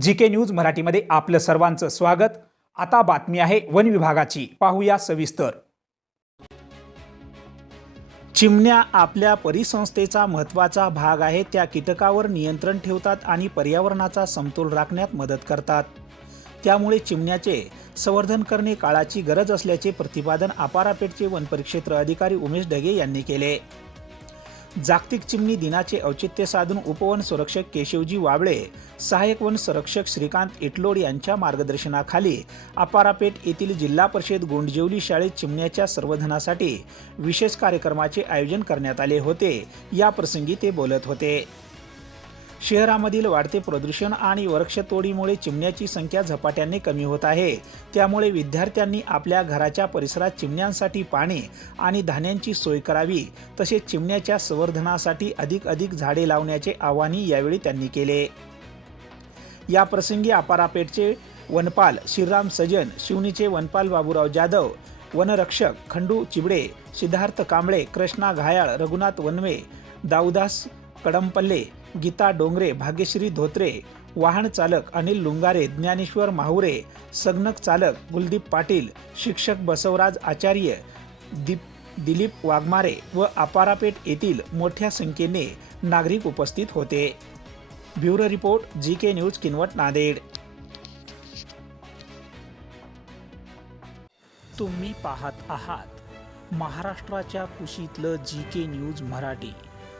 जी K news मराठीमध्ये आपलं सर्वांचं स्वागत. आता बातमी आहे वन विभागाची. पाहूया सविस्तर. चिमण्या आपल्या परिसंस्थेचा महत्त्वाचा भाग आहे त्या कीटकावर नियंत्रण ठेवतात आणि पर्यावरणाचा समतोल राखण्यात मदत करतात. त्यामुळे चिमण्याचे संवर्धन करणे काळाची गरज असल्याचे प्रतिपादन अपारापेठचे वनपरिक्षेत्र अधिकारी उमेश ढगे यांनी केले. जागतिक चिमणी दिनाचे औचित्य साधून उपवन संरक्षक केशवजी वाबळे सहाय्यक वन संरक्षक श्रीकांत इटलोड यांच्या मार्गदर्शनाखाली अपारापेठ येथील जिल्हा परिषद गोंडजेवली शाळेत चिमण्याच्या संवर्धनासाठी विशेष कार्यक्रमाचे आयोजन करण्यात आले होते. या प्रसंगी ते बोलत होते. शहरामधील वाढते प्रदूषण आणि वृक्षतोडीमुळे चिमण्याची संख्या झपाट्याने कमी होत आहे. त्यामुळे विद्यार्थ्यांनी आपल्या घराच्या परिसरात चिमण्यांसाठी पाणी आणि धान्यांची सोय करावी तसेच चिमण्याच्या संवर्धनासाठी अधिक अधिक झाडे लावण्याचे आवाहनही यावेळी त्यांनी केले. या प्रसंगी अपारापेठचे वनपाल श्रीराम सजन शिवनीचे वनपाल बाबूराव जाधव वनरक्षक खंडू चिबडे सिद्धार्थ कांबळे कृष्णा घायाळ रघुनाथ वनवे दाऊदास कडमपल्ले गीता डोंगरे भाग्यश्री धोत्रे वाहन चालक अनिल लुंगारे ज्ञानेश्वर माहुरे संगणक चालक कुलदीप पाटील शिक्षक बसवराज आचार्य दीप दिलीप वाघमारे व अपारापेठ येथील मोठ्या संख्येने नागरिक उपस्थित होते. Bureau report G K news Kinwat Nanded. तुम्ही पाहत आहात महाराष्ट्राच्या कुशीतलं जी के न्यूज मराठी.